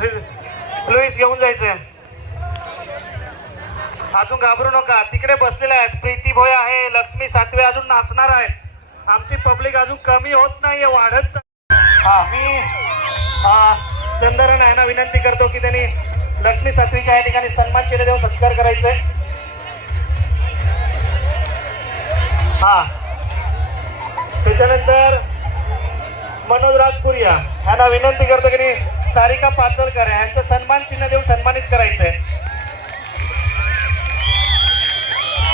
Lewis घेऊन जायचंय. अजून घाबरू नका. तिकडे बसलेले आहेत प्रीती भोय आहे, लक्ष्मी सातवे अजून नाचणार आहेत. आमची पब्लिक अजून कमी होत नाहीये, वाढत. मी चंदरन आहे ना विनंती करतो की त्यांनी लक्ष्मी सातवीच्या या ठिकाणी सन्मान केले देऊन सत्कार करायचंय. त्याच्यानंतर मनोज राजपुरिया यांना विनंती करतो की सारिका पाचलकर यांचं सन्मान चिन्ह देऊन सन्मानित करायचंय.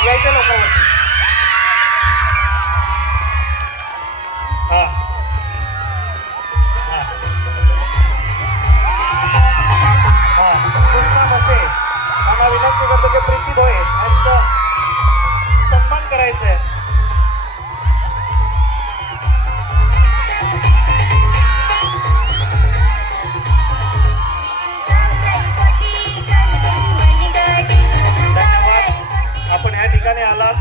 यायचं लोकांवरती. कृष्णा मोठे यांना विनंती करतो की प्रीती भोये यांचं सन्मान करायचंय. आपण या ठिकाणी आलात,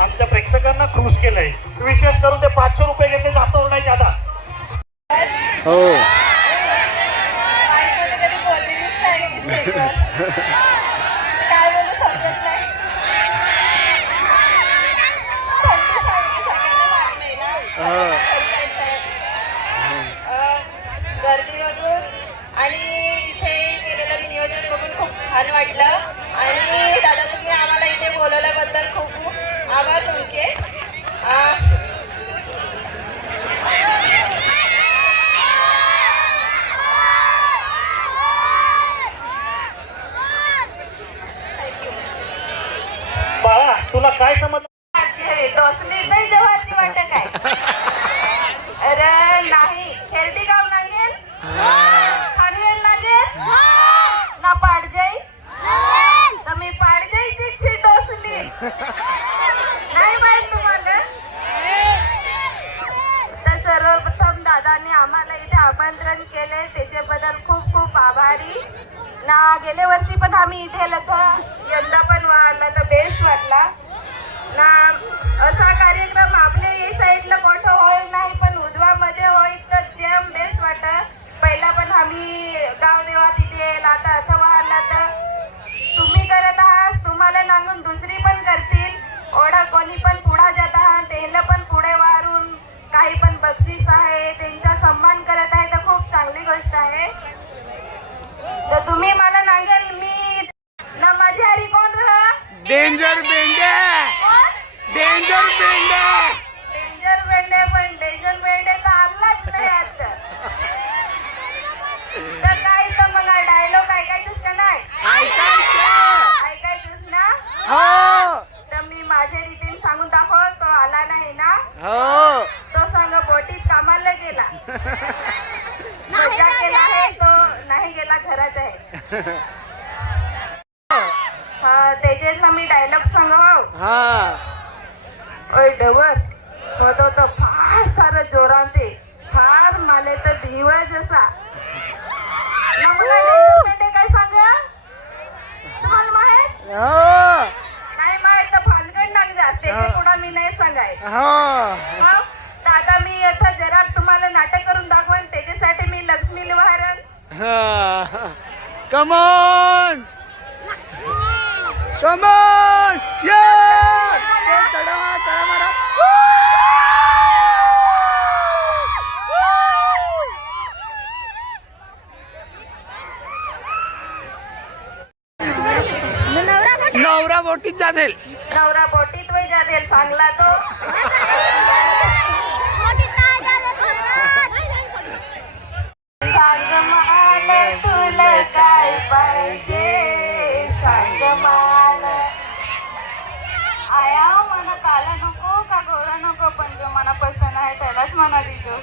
आमच्या प्रेक्षकांना खुश केलंय. विशेष करून ते 500 रुपये घेतले जास्त ओरडायचे आता. हो गर्दीमधून आणि इथे केलेलं नियोजन बघून खूप छान वाटलं. आणि दादा तुम्ही आम्हाला इथे बोलवल्याबद्दल खूप खूप आभार तुमचे. बाळा तुला काय समजलं? डोसली नाही जेव्हाची वाटत काय? अरे नाही, खेरडी गाव लागेल, खानवेल लागेल ना पाडजाई. तर मी पाडजाईची डोसली नाही माहित तुम्हाला. तर सर्वप्रथम दादांनी आम्हाला इथे आमंत्रण केले त्याच्याबद्दल खूप खूप आभारी ना. गेल्या वर्षी पण आम्ही इथे यंदा पण वाढला तर बेस्ट वाटला ना. असा कार्यक्रम आपल्या या साईडला मोठं होईल नाही पण उजवामध्ये होईल तर जेम बेस्ट वाटत. पहिला पण आम्ही गावदेवात इथे येईल, आता असं वाहरला तर तुम्ही करत आहात, तुम्हाला नांगून दुसरी पण करतील. ओढा कोणी पण पुढा जात आहात त्याला पण पुढे वारून काही पण बक्षीस आहे त्यांचा सन्मान करत आहे तर खूप चांगली गोष्ट आहे. तर तुम्ही मला नांगेल मी ना. माझी हरी कोण रहा? Danger Bende. Danger Bende. Danger Bende. पण डेंजर बेंडे तर आलाच नाही आता. तर काय तर मला डायलॉग ऐकायचंच का नाही? ऐकायचंच ना. तर मी माझ्या रीतीने सांगून दाखव. तो आला नाही ना, तो सांग बोटीत कामाला गेला. मजा केला आहे तो नाही गेला, घरात आहे. त्याच्यातला मी डायलॉग सांग. ओय डवर होतो तर फार सारं जोरात ते फार मला तर दिवस असा. मला डेंजर काय सांगा तुम्हाला माहित नाही? माहित तर भानगड नाग जा त्याच्या पुढे मी नाही सांगाय. दादा मी आता जरा तुम्हाला नाटक करून दाखवेन त्याच्यासाठी मी Lakshmi वाहरल. Come on! Come on! Yeah! नवरा बोटीत जादेल. नवरा बोटीत वय जादेल सांगला तो. सांग मला तुला काय पाहिजे, सांग मला. आया मला काला नको का गोरा नको, पण जो मना पसंत आहे त्यालाच मना दिजो.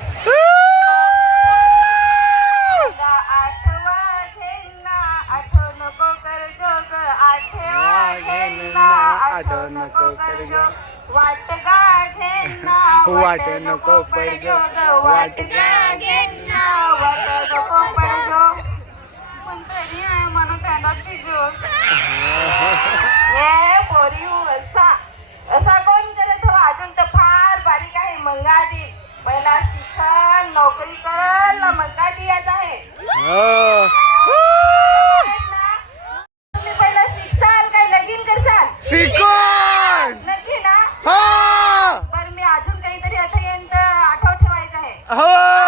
आठवा घेना आठव नको कर जोग, आठवा घेना आठव नको कर जोग. वाट गा घेना वाट नको पड जोग, वाट गा घेना वाट नको पड जोग. पण तरी आहे मला त्याला जोग. हे पोरी असा असा कोण करत हो? अजून तर फार बारीक आहे. मंगादी पहिला शिक्षण नोकरी करल मंगादी याच आहे. हो